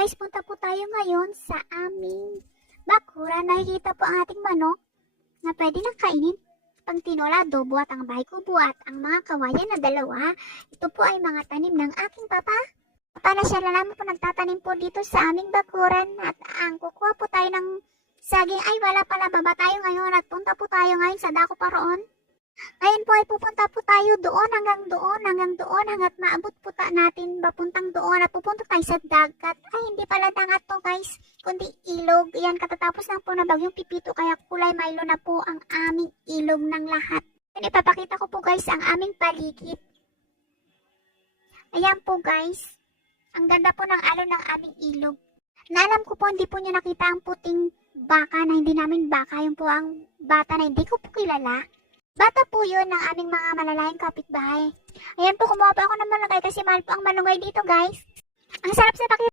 guys, punta po tayo ngayon sa aming bakuran. Nakikita po ang ating manok na pwede nang kainin. Pang tinola, adobo at ang bahay kubo at ang mga kawayan na dalawa. Ito po ay mga tanim ng aking papa. Papa na siya naman po nagtatanim po dito sa aming bakuran. At ang kukuha po tayo ng saging. Ay wala pala, baba tayo ngayon at punta po tayo ngayon sa dako pa roon. Ngayon po ay pupunta po tayo doon hanggat maabot po natin papuntang doon at pupunta tayo sa dagat. Ay hindi pala dagat to guys, kundi ilog. Yan, katatapos lang po na bagyong Pipito kaya kulay Milo na po ang aming ilog ng lahat. Yan, ipapakita ko po guys ang aming paligid. Ayan po guys, ang ganda po ng alon ng aming ilog. Naalam ko po hindi po nyo nakita ang puting baka na hindi namin baka. Yung po ang bata na hindi ko po kilala. Bata po yun ng aming mga malalayang kapitbahay. Ayan po, kumuha pa ako ng malunggay kasi mahal po ang malunggay dito guys. Ang sarap sa pakita.